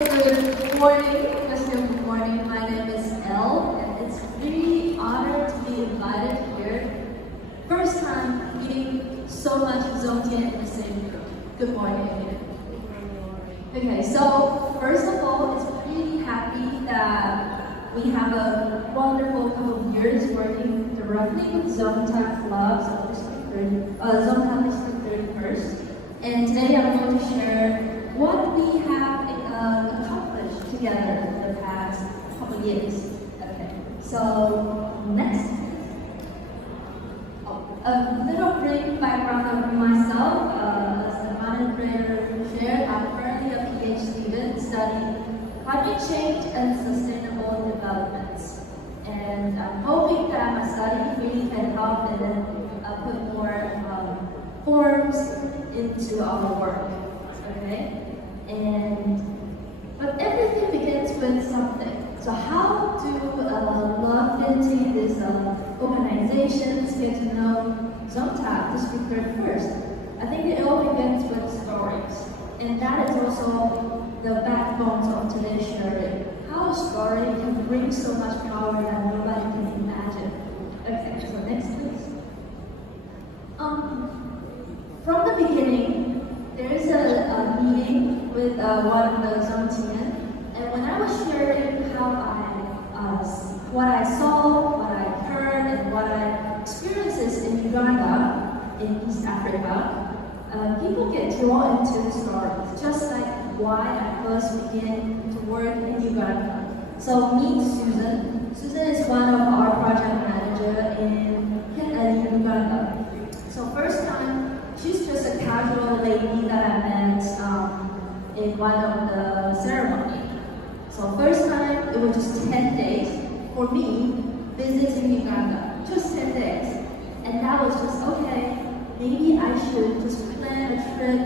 Good morning, good morning. My name is Elle, and it's really honored to be invited here. First time meeting so much Zontian in the same group. Good morning again. Okay, so first of all, it's really happy that we have a wonderful couple of years working directly with Zonta clubs of Zonta District 31st. And today I'm going to share what we have accomplished together in the past couple years. Okay, so next. A little brief background of myself. As the moderator shared, I'm currently a PhD student studying climate change and sustainable development. And I'm hoping that my study really can help and then put more forms into our work. Okay? But everything begins with something. So how do Love Vinting, these organizations, get to know Zonta District 31st? I think it all begins with stories. And that is also the backbone of today's sharing. How a story can bring so much power that nobody can imagine. Okay, so next please. From the beginning, there is a meeting with one of the Zontian, and when I was sharing what I saw, what I heard, and what I experienced in Uganda, in East Africa, people get drawn into the stories, just like why I first began to work in Uganda. So meet Susan. Susan is one of our project manager in Uganda. So first time, she's just a casual lady that I met in one of the ceremony. So first time, it was just 10 days for me visiting Uganda, just 10 days. And that was just, okay, maybe I should just plan a trip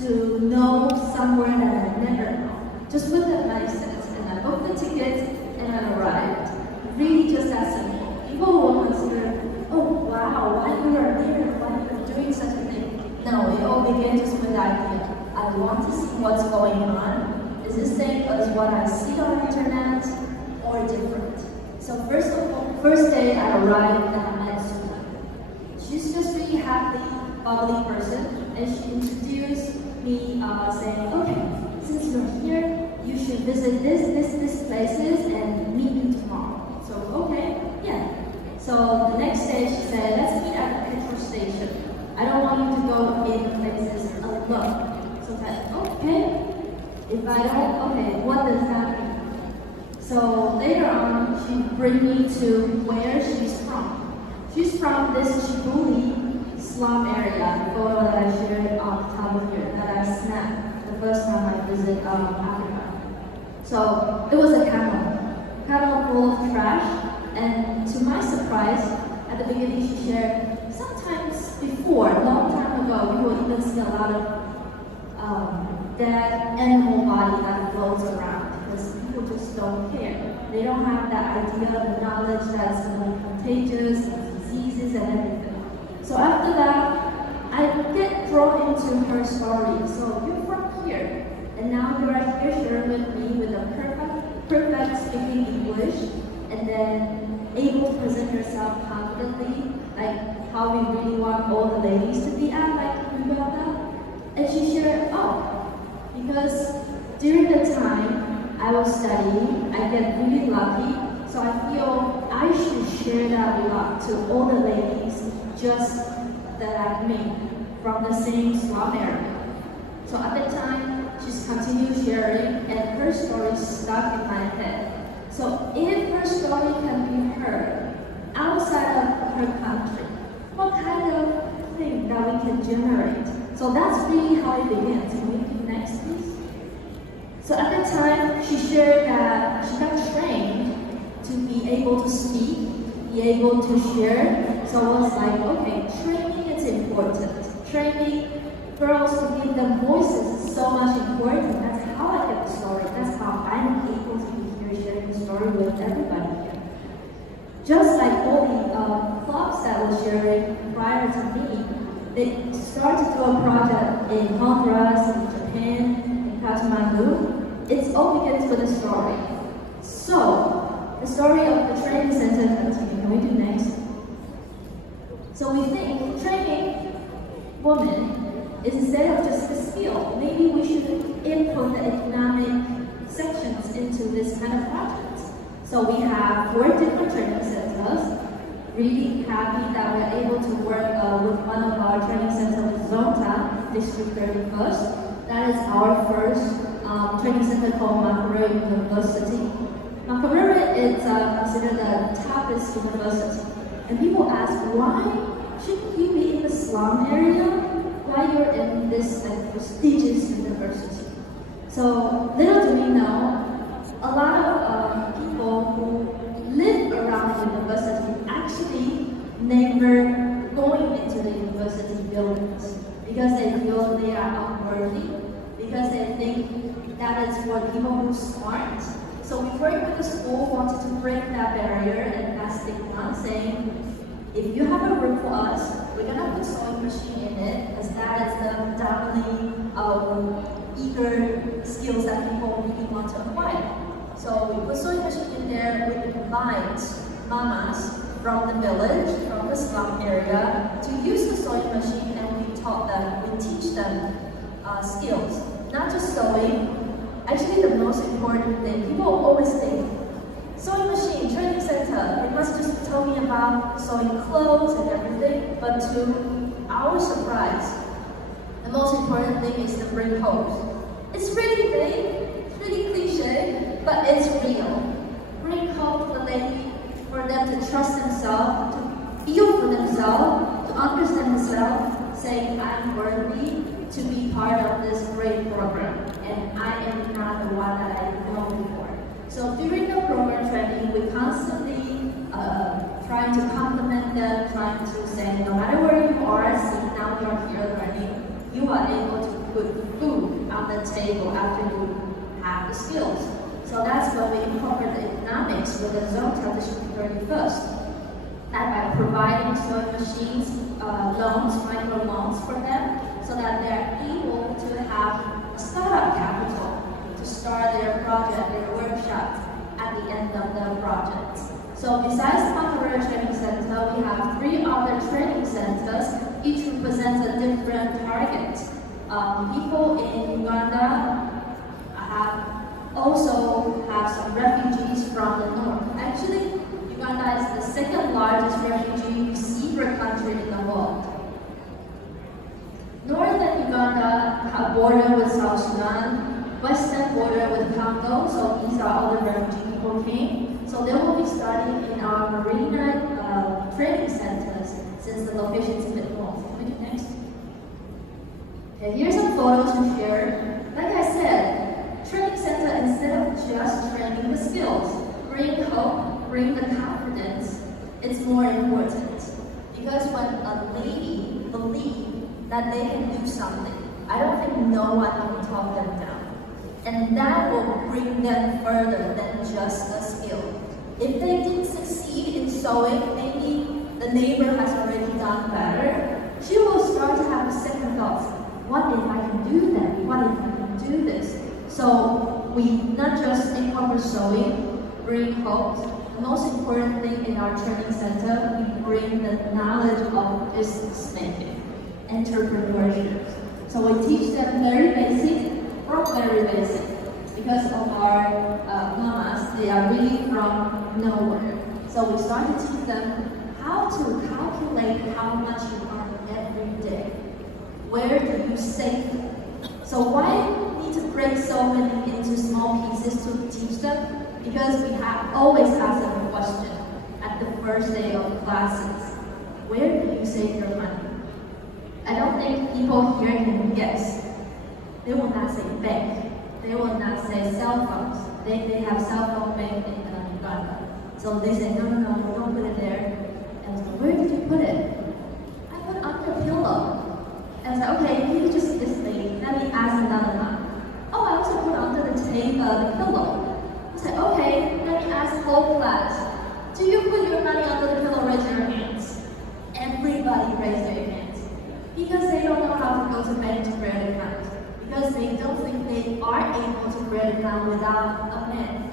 to know somewhere that I never know. Just with that mindset, and I booked the tickets and I arrived. Really just that simple. People will consider, oh wow, why you are here, why you are doing such a thing. No, it all began just with the idea. I want to see what's going on. Is this same as what I see on the internet or different? So first day I arrived and I met Susan. She's just really happy, bubbly person, and she introduced me saying, okay, since you're here, you should visit this places and meet me tomorrow. So okay, yeah. So the next day she said, let's meet at the petrol station. I don't want you to go in places alone. So I said, okay. If I don't, okay, what does that mean? So later on, she bring me to where she's from. She's from this Chibuli slum area, the photo that I shared on the top of here, that I snapped the first time I visited Africa. So it was a camel full of trash, and to my surprise, at the beginning she shared, sometimes before, a long time ago, we will even see a lot of dead animal body that floats around because people just don't care. They don't have that idea, the knowledge that's contagious, and diseases and everything. So after that, I get drawn into her story. So you're from here, and now you are here sharing with me with a perfect speaking English, and then able to present yourself confidently, like how we really want all the ladies to be at, like Uganda. And she shared, oh, because during the time I was studying, I get really lucky, so I feel I should share that luck to all the ladies just that I've met from the same slum area. So at that time, she's continued sharing, and her story stuck in my head. So if her story can be heard outside of her country, what kind of thing that we can generate? So that's really how it began. So we can next, please. So at that time, she shared that she got trained to be able to speak, be able to share. So I was like, okay, training is important. Training girls to give them voices is so much important. That's how I get the story. That's how I'm able to be here sharing the story with everybody here. Just like all the clubs that were sharing prior to me, they started to do a project in Honduras, in Japan, in Kathmandu, it all begins with a story. So, the story of the training center continues. Can we do next? So we think training women is instead of just a skill, maybe we should input the economic sections into this kind of project. So we have 4 different training centers. Really happy that we're able to work with one of our training centers with Zonta, District 31st. That is our first training center called Makerere University. Makerere is considered the toughest university. And people ask, why shouldn't you be in the slum area? Why you're in this prestigious university? So little do we know, a lot of people who live around the university actually never going into the university buildings because they feel they are unworthy, because they think that is for people who are smart. So we worked with the school, wanted to break that barrier and that stigma, saying, if you have a room for us, we're gonna put sewing machine in it, as that is the dominantly eager skills that people really want to acquire. So we put sewing machine in there, we invite mamas from the village, from the slum area, to use the sewing machine, and we teach them skills. Not just sewing, actually the most important thing, people always think, sewing machine, training center, it must just tell me about sewing clothes and everything, but to our surprise, the most important thing is to bring hope. It's really vague, it's really cliche, but it's real. Bring hope for them to trust themselves, to feel for themselves, to understand themselves, saying, I'm worthy to be part of this great program, and I am not the one that I know before. So during the program training, we constantly trying to compliment them, trying to say, no matter where you are, see now you're here learning, you are able to put food on the table after you have the skills. So that's when we incorporate the economics with the Zonta District 31st. That by providing sewing machines, loans, micro loans for them, so that they're able to have a startup capital to start their project, their workshop at the end of the project. So besides the Makerere Training Center, we have 3 other training centers, each represents a different target. People in Uganda also have some refugees from the north. Actually, Uganda is the 2nd largest refugee receiver country in the world. Northern Uganda have border with South Sudan, western border with Congo, so these are all the refugee people came. So they will be starting in our marina training centers since the location is a bit north. Can we do next? Okay, here's some photos to share. Like I said, training center, instead of just training the skills, bring hope, bring the confidence, it's more important. Because when a lady believes that they can do something, I don't think no one will talk them down. And that will bring them further than just a skill. If they didn't succeed in sewing, maybe the neighbor has already done better, she will start to have a second thought. What if I can do that? What if I can do this? So we not just incorporate sewing, bring hope. The most important thing in our training center, we bring the knowledge of business making, entrepreneurship. So we teach them very basic, from very basic. Because of our mamas, they are really from nowhere. So we start to teach them how to calculate how much you earn every day. Where do you save? So why need to break so many into small pieces to teach them? Because we have always asked them a question at the first day of classes. Where do you save your money? I don't think people here can guess. They will not say bank. They will not say cell phones. They have cell phone bank in Uganda. So they say, no, don't put it there. And I was like, where did you put it? I put it under a pillow. And I was like, okay, you just this lady. Let me ask another one. Oh, I also put it under the pillow. I was like, okay, let me ask whole class. Do you put your money under the pillow? Raise your hands. Everybody raised their hands. Because they don't know how to go to bank to create an account. because they don't think they are able to break it down without a man.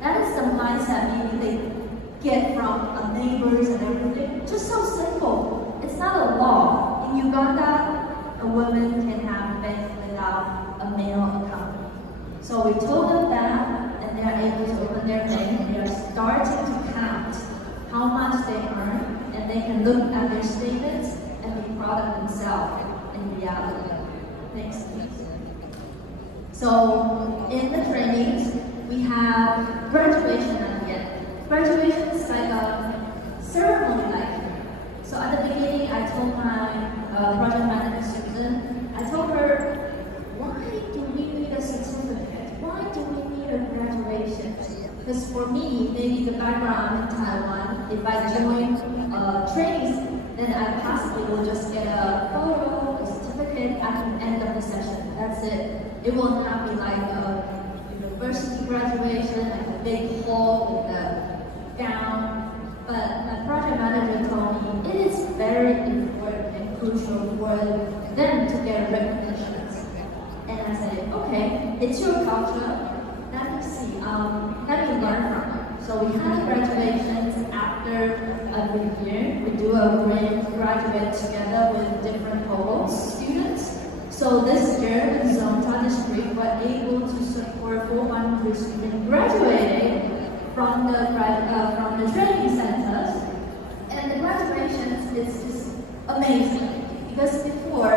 That is the mindset maybe they get from neighbors and everything. Just so simple. It's not a law. In Uganda, a woman can have bank without a male account. So we told them that, and they are able to open their bank, and they are starting to count how much they earn, and they can look at their statements and be proud of themselves in reality. Next, please. So in the trainings, we have graduation at the end. Graduation is like a ceremony like. So at the beginning, I told my project manager, Susan, I told her, why do we need a certificate? Why do we need a graduation? Because for me, maybe the background in Taiwan, if I join trainings, then I possibly will just get a photo, a certificate at the end of the session. That's it. It will not be like a university graduation, like a big hall with a gown. But my project manager told me it is very important and crucial for them to get recognitions. And I said, okay, it's your culture. Let me see, let me learn from you. So we have graduations after every year. We do a graduate together with different cohorts, students. So this year in Zonta district, we're able to support 400 students graduating from the training centers. And the graduations is just amazing. Because before,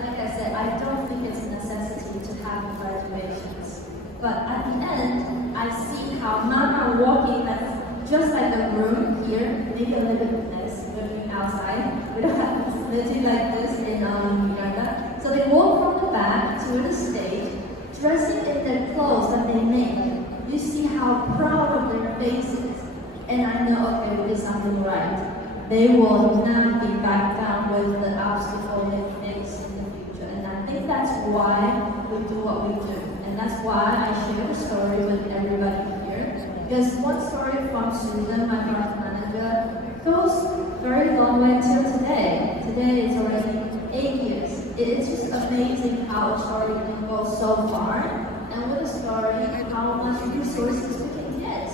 like I said, I don't think it's a necessity to have graduations. But at the end, I see how Mama walking, that's just like a room here, maybe a little bit less, looking outside. We don't have a facility like this in Uganda. So they walk from the back to the stage, dressing in the clothes that they make. You see how proud of their faces. And I know, okay, we did something right. They will not be back down with the obstacle they face in the future. And I think that's why we do what we do. And that's why I share the story with everybody here. Because one story from Susan, my project manager, goes very long way till today. Today is already 8 years. It's just amazing how a story can go so far. And with a story, how much resources we can get.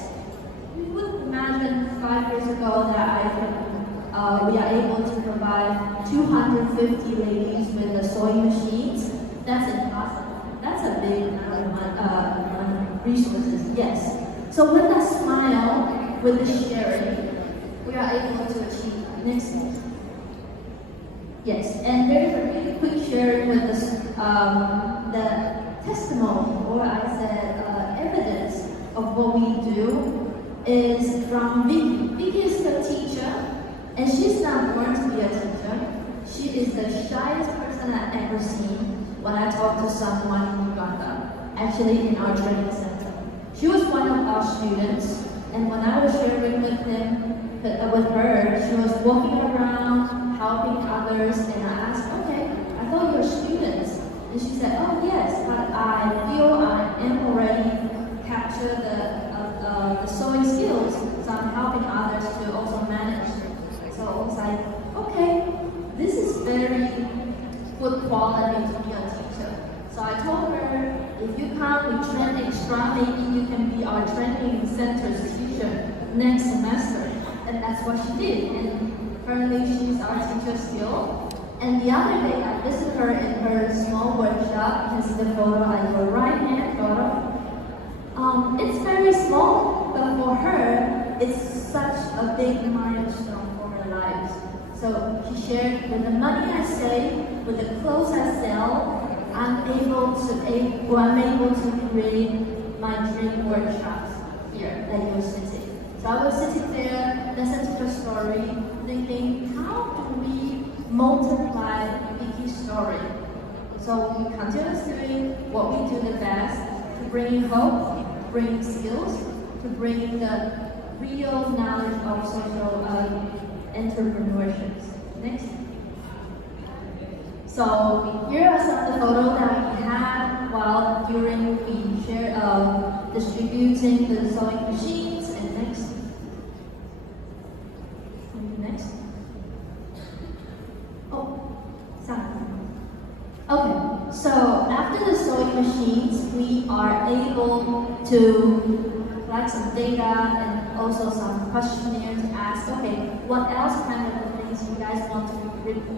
We would imagine 5 years ago that we are able to provide 250 ladies with the sewing machines. That's impossible. That's a big amount of resources, yes. So with that smile, with the sharing, we are able to achieve that. Next slide. Yes, and there's a really quick sharing with this, the testimony, or I said evidence of what we do is from Vicky. Vicky is the teacher, and she's not born to be a teacher. She is the shyest person I've ever seen when I talk to someone in Uganda, actually in our training center. She was one of our students, and when I was sharing with her, she was walking around, helping others, and I asked, okay, I thought you were students. And she said, oh yes, but I feel I am already captured the sewing skills, so I'm helping others to also manage. So I was like, okay, this is very good quality to be a teacher. So I told her, if you come with training extra, maybe you can be our training center's teacher next semester. And that's what she did. And currently she's our teacher still. And the other day I visited her in her small workshop. You can see the photo, like her right hand photo. It's very small, but for her, it's such a big milestone for her life. So she shared, with the money I save, with the clothes I sell, I'm able to create my dream workshops here at your city. So I was sitting there, listening to the story, thinking, how do we multiply Vicky's story? So we continue doing what we do the best, to bring hope, to bring skills, to bring the real knowledge of social entrepreneurship. Next. So here are some of the photos that we had while during we share distributing the sewing machines. And next. Next. Oh, sorry. Okay, so after the to collect some data and also some questionnaires to ask, okay, what else kind of things you guys want to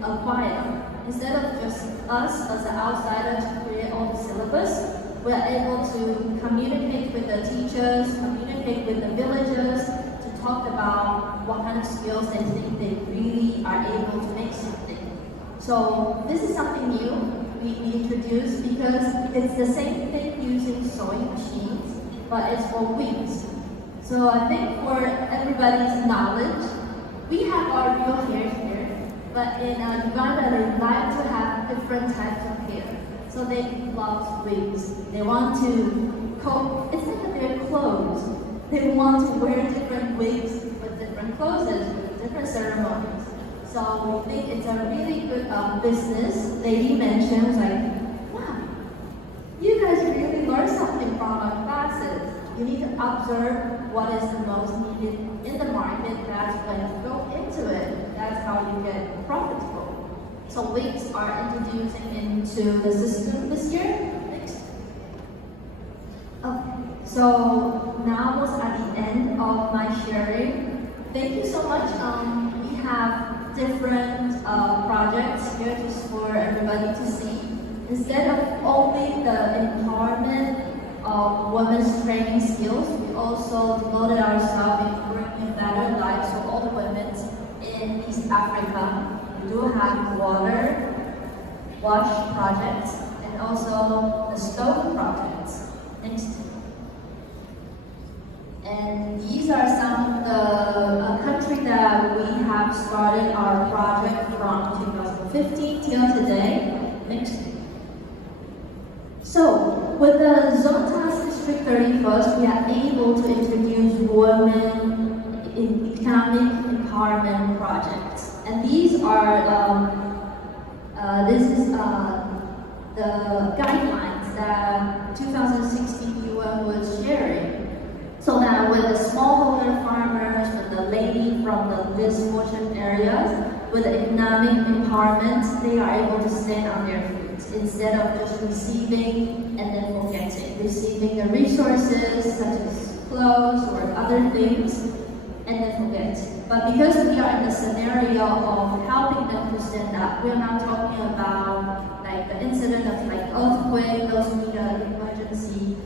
acquire? Instead of just us as an outsider to create all the syllabus, we are able to communicate with the teachers, communicate with the villagers, to talk about what kind of skills they think they really are able to make something. So this is something new we introduced because it's the same thing using sewing machines, but it's for wigs. So I think for everybody's knowledge, we have our real hair here, but in Uganda they like to have different types of hair. So they love wigs. They want to coat, it's like their clothes. They want to wear different wigs with different clothes, with different ceremonies. So we think it's a really good business. Lady mentions like, wow, you guys really learn something from our classes. You need to observe what is the most needed in the market. That's when you go into it. That's how you get profitable. So wigs are introducing into the system this year. Next. Okay. So now was at the end of my sharing. Thank you so much. We have different projects here just for everybody to see. Instead of only the empowerment of women's training skills, we also devoted ourselves in bringing a better life to all the women in East Africa. We do have water wash projects and also the stove projects. Next. And these are some of the countries that we have started our project from 2015 till today. Next. So, with the Zontas District 31st, we are able to introduce women in economic empowerment projects. And these are, this is the guidelines that 2016 UN was sharing. So that with the smallholder farmers, with the lady from the less fortunate areas, with the economic empowerment, they are able to stand on their feet instead of just receiving and then forgetting. Receiving the resources such as clothes or other things and then forget. But because we are in the scenario of helping them to stand up, we're not talking about like the incident of like earthquake, those who need emergency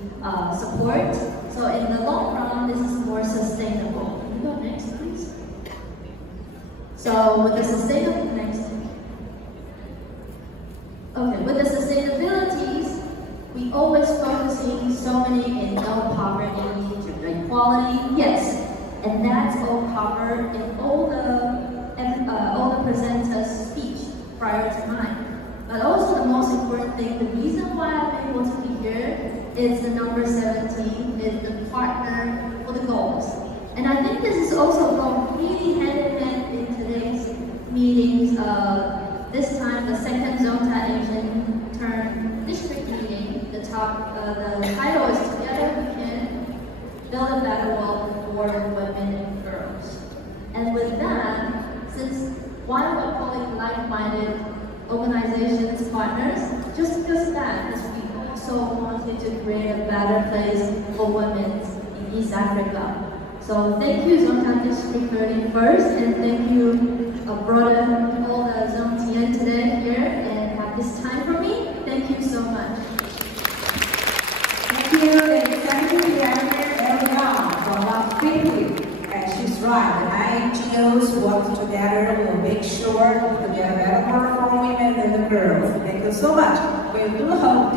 support. So in the long run, this is more sustainable. Can you go next, please? So with the sustainable, next. Okay, with the sustainabilities, we always focusing so many in no poverty, gender equality, yes, and that's all covered in all the presenters' speech prior to mine. But also the most important thing, the reason why I'm able to be here is the number 17, is the partner for the goals. And I think this is also going really hand in hand in today's meetings. This time, the second Zonta Asian Turn District meeting, the title is Together We Can Build a Better World for Women and Girls. And with that, since why we're calling like-minded organizations partners, just because that is we also wanted to create a better place for women in East Africa. So thank you Zonta District 31st, and thank you brother all the Zontian today here and have this time for me. Thank you so much. Thank you, and thank you everyone for that quickly. And she's right, the IGOs work together will make sure to get a better world for women and the girls. Thank you so much. We do hope